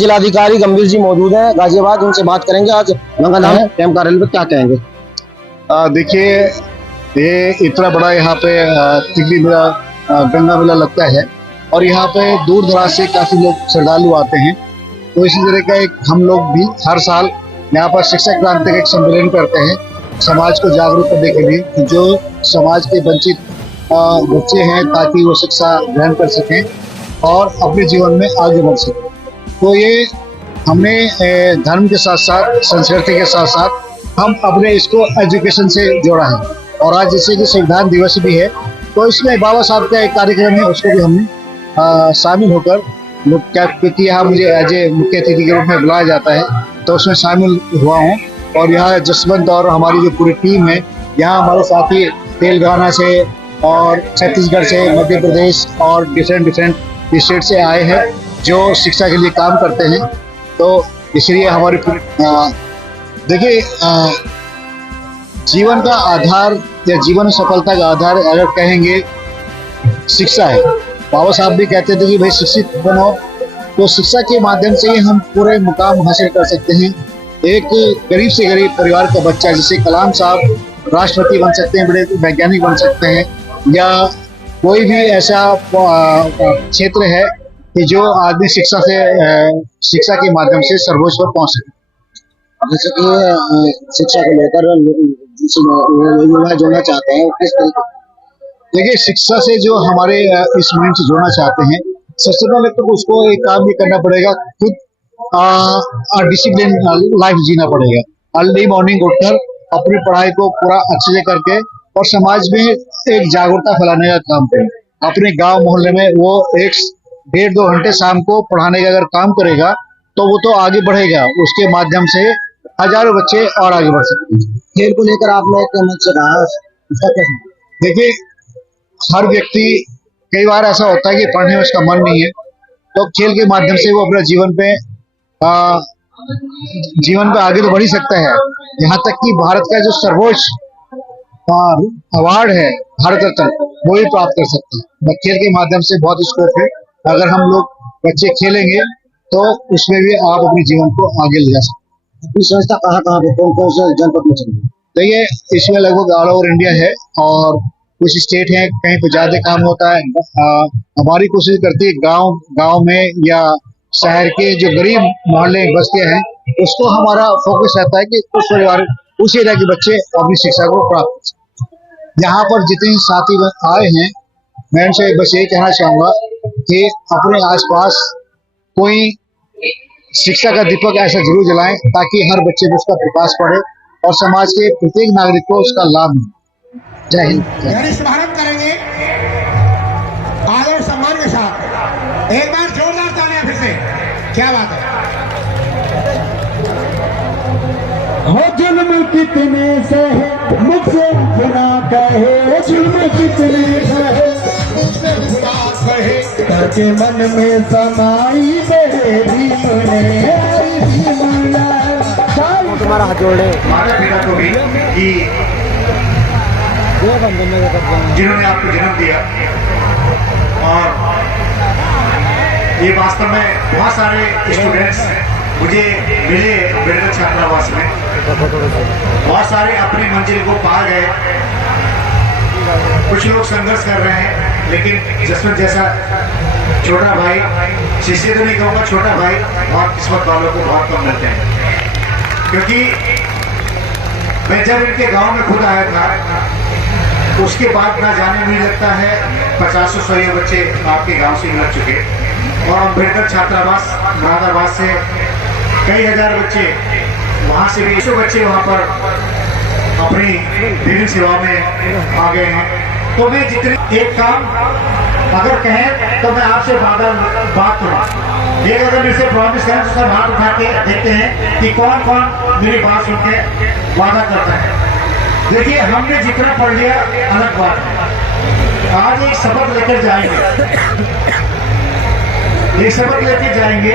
जिलाधिकारी गंभीर जी मौजूद हैं गाजियाबाद, उनसे बात करेंगे। आज गंगाधाम कैंप कार्यालय पर क्या कहेंगे? देखिए, ये इतना बड़ा यहाँ पे तिगड़ी मेला, गंगा मेला लगता है और यहाँ पे दूर दराज से काफी लोग श्रद्धालु आते हैं। तो इसी तरह का एक हम लोग भी हर साल यहाँ पर शिक्षा क्रांति का एक सम्मेलन करते हैं, समाज को जागरूक करने के लिए, जो समाज के वंचित बच्चे हैं ताकि वो शिक्षा ग्रहण कर सकें और अपने जीवन में आगे बढ़ सकें। तो ये हमने धर्म के साथ साथ संस्कृति के साथ साथ हम अपने इसको एजुकेशन से जोड़ा है। और आज जैसे कि संविधान दिवस भी है, तो इसमें बाबा साहब का एक कार्यक्रम है, उसको भी हमने शामिल होकर, क्योंकि यहाँ मुझे एज ए मुख्य अतिथि के रूप में बुलाया जाता है, तो उसमें शामिल हुआ हूँ। और यहाँ जसवंत और हमारी जो पूरी टीम है, यहाँ हमारे साथी तेलंगाना से और छत्तीसगढ़ से, मध्य प्रदेश और डिफरेंट स्टेट से आए हैं जो शिक्षा के लिए काम करते हैं। तो इसलिए हमारी देखिए, जीवन का आधार या जीवन सफलता का आधार अगर कहेंगे शिक्षा है। बाबा साहब भी कहते थे कि भाई शिक्षित बनो, तो शिक्षा के माध्यम से ही हम पूरे मुकाम हासिल कर सकते हैं। एक गरीब से गरीब परिवार का बच्चा, जैसे कलाम साहब राष्ट्रपति बन सकते हैं, बड़े वैज्ञानिक बन सकते हैं, या कोई भी ऐसा क्षेत्र है कि जो आदमी शिक्षा के माध्यम से सर्वोच्च पर पहुंच सके। जैसे कि शिक्षा को लेकर युवा जोड़ना चाहते हैं, किस तरीके? देखिए, शिक्षा से जो हमारे इस मुहिम से जोड़ना चाहते हैं, सबसे पहले तो उसको एक काम भी करना पड़ेगा, खुद डिसिप्लिन लाइफ जीना पड़ेगा। अर्ली मॉर्निंग उठकर अपनी पढ़ाई को पूरा अच्छे से करके और समाज में एक जागरूकता फैलाने का काम करें। अपने गांव मोहल्ले में वो 1-1.5-2 घंटे शाम को पढ़ाने का अगर काम करेगा तो वो तो आगे बढ़ेगा, उसके माध्यम से हजारों बच्चे और आगे बढ़ सकते हैं। खेल को लेकर आपने एक मंच से कहा, उसका कैसे? देखिए, हर व्यक्ति, कई बार ऐसा होता है कि पढ़ने में उसका मन नहीं है, तो खेल के माध्यम से वो अपने जीवन पे आगे तो बढ़ ही सकता है। यहाँ तक कि भारत का जो सर्वोच्च अवार्ड है भारत रत्न, वो भी प्राप्त कर सकते हैं। खेल के माध्यम से बहुत स्कोप है। अगर हम लोग बच्चे खेलेंगे तो उसमें भी आप अपने जीवन को आगे ले जा सकते हैं। अपनी संस्था कहाँ पे, कौन से जनपद में चल रही है? तो ये इसमें लगभग ऑल ओवर इंडिया है और कुछ स्टेट है कहीं पे ज्यादा काम होता है। हमारी कोशिश करती है गांव में या शहर के जो गरीब मोहल्ले बस्तियां हैं, उसको हमारा फोकस रहता है कि उस परिवार, उस एरिया के बच्चे अपनी शिक्षा को प्राप्त कर सकें। यहाँ पर जितने साथी आए हैं, मैं उनसे बस यही कहना चाहूंगा कि अपने आसपास कोई शिक्षा का दीपक ऐसा जरूर जलाएं ताकि हर बच्चे को उसका प्रकाश पड़े और समाज के प्रत्येक नागरिक को उसका लाभ मिले। जय हिंद। शुभारंभ करेंगे आदर सम्मान के साथ। एक बार जोरदार तालियां फिर से। क्या बात है? हो जुल्म कितने सहे मुझसे गुना कहे, जुल्म कितने सहे मुझसे गुना कहे, करके मन में समाई मेरे तुम्हारा हाथ जोड़े माता पिता को भी कि जिन्होंने आपको जन्म दिया। और ये वास्तव में बहुत सारे स्टूडेंट्स मुझे मिले अम्बेडकर छात्रावास में, बहुत सारे अपनी मंजिल को पा गए। कुछ लोग संघर्ष कर रहे हैं, लेकिन जसवंत जैसा छोटा भाई, शिष्य तो नहीं कहूँगा, छोटा भाई बहुत किस्मत वालों को बहुत कम मिलते हैं। क्योंकि मैं जब इनके गांव में खुद आया था, उसके बाद ना जाने नहीं लगता है 50-100 बच्चे आपके गांव से लग चुके, और अम्बेडकर छात्रावास मुरादाबाद से कई हजार बच्चे, वहां से भी 100 बच्चे वहां पर अपनी विभिन्न सेवा में आ गए हैं। तो मैं जितने एक काम अगर कहें तो मैं आपसे बात करूँ, ये अगर मेरे से प्रॉमिस करें तो सब हाथ उठा के देखते हैं कि कौन कौन मेरी बात सुन के वादा करता है। देखिए, हमने जितना पढ़ लिया अलग बात है, आज एक सबक लेकर जाएंगे, एक सबक लेकर जाएंगे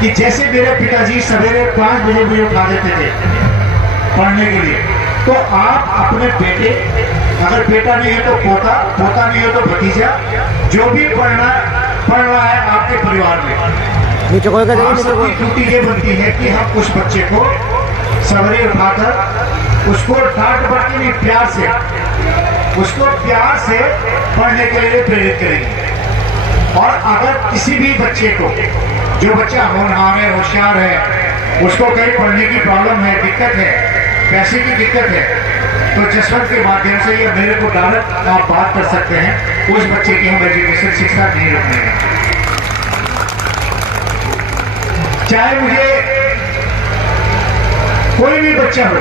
कि जैसे मेरे पिताजी सवेरे 5 बजे मुझे उठा देते थे पढ़ने के लिए, तो आप अपने बेटे, अगर बेटा नहीं है तो पोता, पोता नहीं है तो भतीजा, जो भी पढ़ रहा है आपके परिवार में, नीचे कोई का आप सबकी ड्यूटी ये बनती है कि हम उस बच्चे को सवेरे उठाकर उसको डांट डपट के नहीं, प्यार से उसको प्यार से पढ़ने के लिए प्रेरित करेंगे। और अगर किसी भी बच्चे को, जो बच्चा होनहार है, होशियार है, उसको कहीं पढ़ने की प्रॉब्लम है, दिक्कत है, पैसे की दिक्कत है, तो जसवंत के माध्यम से ये मेरे को डायरेक्ट आप बात कर सकते हैं। उस बच्चे की हम एजुकेशन शिक्षा नहीं रखेंगे। चाहे मुझे कोई भी बच्चा हो,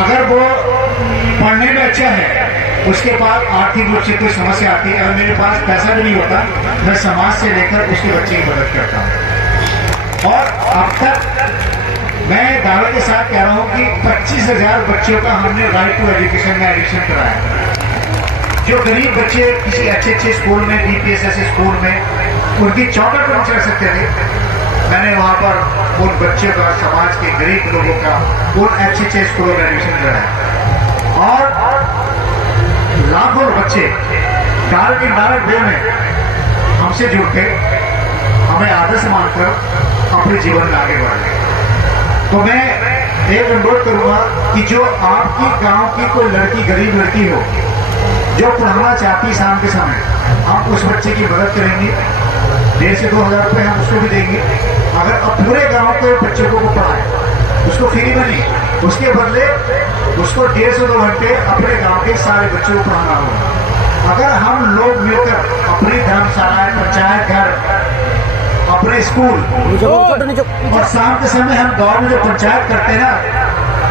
अगर वो पढ़ने में अच्छा है, उसके पास आर्थिक रूप से कोई समस्या आती है और मेरे पास पैसा भी नहीं होता, मैं समाज से लेकर उसके बच्चे की मदद करता हूँ। और अब तक मैं दावे के साथ कह रहा हूँ कि 25,000 बच्चों का हमने राइट टू एजुकेशन में एडमिशन कराया। जो गरीब बच्चे किसी अच्छे स्कूल में, DPSS स्कूल में, उनकी चौखट पर चढ़ सकते थे, मैंने वहां पर उन बच्चों का, समाज के गरीब लोगों का उन अच्छे स्कूलों में एडमिशन कराया। और लाखों बच्चे डायरेक्ट इनडायरेक्ट वे में हमसे जुड़ते, हमें आदर्श मानकर अपने जीवन में आगे बढ़े। तो मैं एक अनुरोध करूंगा कि जो आपकी गांव की कोई लड़की, गरीब लड़की हो, जो पढ़ाना चाहती शाम के समय, आप उस बच्चे की मदद करेंगे। 1,500 से 2,000 रुपये हम उसको भी देंगे। अगर अब पूरे गांव के बच्चों को पढ़ाए, उसको फ्री में नहीं, उसके बदले उसको 1.5 से 2 घंटे अपने गांव के सारे बच्चों को पढ़ाना होगा। अगर हम लोग मिलकर अपनी धर्मशालाएं, पंचायत घर, अपने स्कूल, और शाम के समय हम गांव में जो पंचायत करते हैं ना,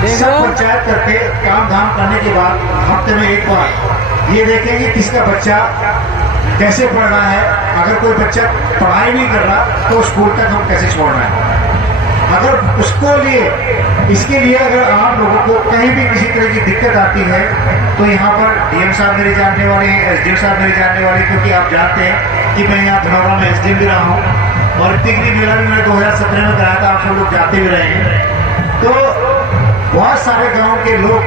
सब पंचायत करके काम धाम करने के बाद हफ्ते में एक बार ये देखेंगे किसका बच्चा कैसे पढ़ना है। अगर कोई बच्चा पढ़ाई नहीं कर रहा तो स्कूल तक हम कैसे छोड़ना है। अगर उसको लिए, इसके लिए अगर आप लोगों को कहीं भी किसी तरह की दिक्कत आती है तो यहाँ पर DM साहब मेरे जानने वाले हैं, SDM साहब मेरे जानने वाले, क्योंकि आप जानते हैं कि मैं यहाँ धनौरा में SDM भी रहा हूँ और तिगरी मेला भी मैंने 2017 में कराया था, आप सब लोग जाते भी रहे हैं। तो बहुत सारे गाँव के लोग,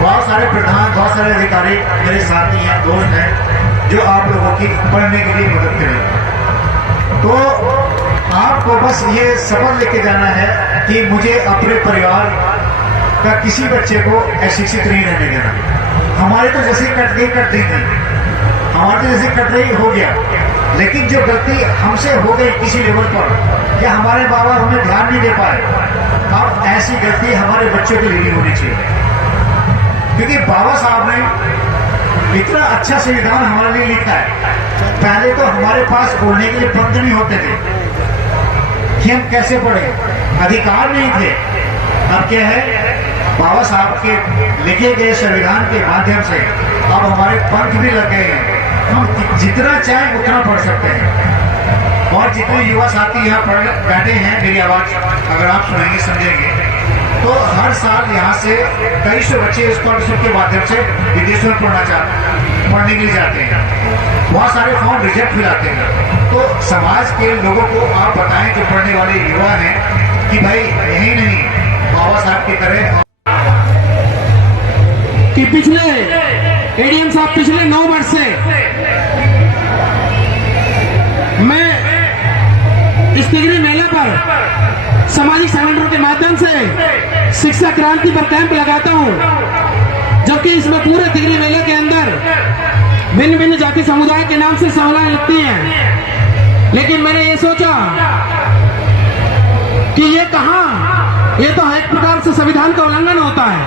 बहुत सारे प्रधान, बहुत सारे अधिकारी मेरे साथी हैं, दोस्त हैं, जो आप लोगों की पढ़ने के लिए मदद करेंगे। तो आपको बस ये सबक लेके जाना है कि मुझे अपने परिवार का किसी बच्चे को अशिक्षित नहीं रहने देना। हमारे तो जैसे कट गई हमारे तो जैसे कट रही हो गया, लेकिन जो गलती हमसे हो गई किसी लेवल पर, या हमारे माँ बाप हमें ध्यान नहीं दे पाए, अब ऐसी गलती हमारे बच्चों के लिए नहीं होनी चाहिए। क्योंकि बाबा साहब ने इतना अच्छा संविधान हमारे लिए लिखा है। पहले तो हमारे पास बोलने के लिए पंथ नहीं होते थे कि हम कैसे पढ़े, अधिकार नहीं थे। अब क्या है, बाबा साहब के लिखे गए संविधान के माध्यम से अब हमारे पंथ भी लग गए हैं। हम जितना चाहें उतना पढ़ सकते हैं। और जितने युवा साथी यहाँ पढ़ बैठे हैं, मेरी आवाज अगर आप सुनेंगे, समझेंगे, तो हर साल यहाँ से कई सौ बच्चे स्कॉलरशिप के माध्यम से विदेशों में पढ़ने के लिए जाते हैं। बहुत सारे फॉर्म रिजेक्ट भी लाते हैं। तो समाज के लोगों को आप बताएं, जो पढ़ने वाले युवा हैं, कि भाई यही नहीं, बाबा साहब की तरह कि पिछले ADM साहब पिछले 9 वर्ष से मैं इस तिगरी मेले पर सामाजिक संगठनों के माध्यम से शिक्षा क्रांति पर कैंप लगाता हूं, जबकि इसमें पूरे तिगरी मेले के अंदर भिन्न भिन्न जाति समुदाय के नाम से सवालें लगती हैं। लेकिन मैंने ये सोचा कि ये तो एक प्रकार से संविधान का उल्लंघन होता है।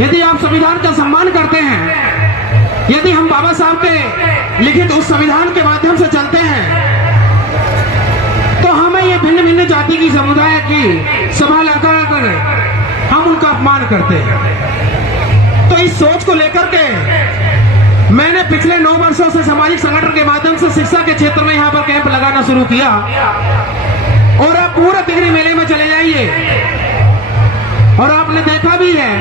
यदि आप संविधान का सम्मान करते हैं, यदि हम बाबा साहब के लिखित उस संविधान के माध्यम से चलते हैं, तो हमें ये भिन्न भिन्न जाति की समुदाय की सभा लगाकर हम उनका अपमान करते हैं। तो इस सोच को लेकर के मैंने पिछले 9 वर्षों से सामाजिक संगठन के माध्यम से शिक्षा के क्षेत्र में यहाँ पर कैंप लगाना शुरू किया। और आप पूरे तिगरी मेले में चले जाइए और आपने देखा भी है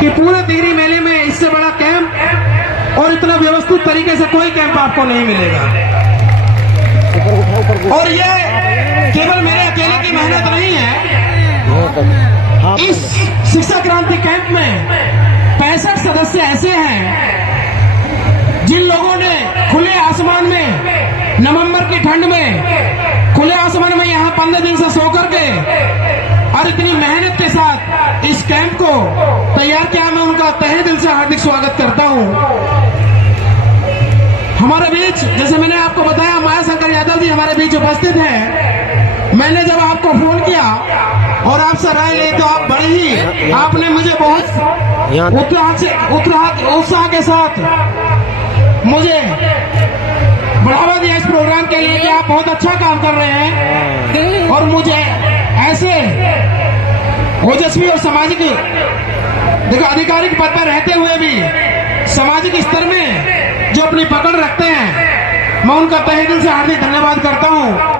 कि पूरे तिगरी मेले में इससे बड़ा कैंप और इतना व्यवस्थित तरीके से कोई कैंप आपको नहीं मिलेगा। और ये केवल मेरे अकेले की मेहनत नहीं है। इस शिक्षा क्रांति कैंप में 65 सदस्य ऐसे हैं जिन लोगों ने खुले आसमान में नवंबर की ठंड में खुले आसमान में यहाँ 15 दिन से सो करके और इतनी मेहनत के साथ इस कैंप को तैयार किया, मैं उनका तहे दिल से हार्दिक स्वागत करता हूँ। हमारे बीच, जैसे मैंने आपको बताया, माया शंकर यादव जी हमारे बीच उपस्थित हैं। मैंने जब आपको फोन किया और आपसे राय ली तो आप बड़े ही, आपने मुझे बहुत उत्साह के साथ मुझे बढ़ावा दिया इस प्रोग्राम के लिए कि आप बहुत अच्छा काम कर रहे हैं और मुझे ऐसे ओजस्वी और सामाजिक, देखो, आधिकारिक पद पर रहते हुए भी सामाजिक स्तर में जो अपनी पकड़ रखते हैं, मैं उनका तहे दिल से हार्दिक धन्यवाद करता हूं।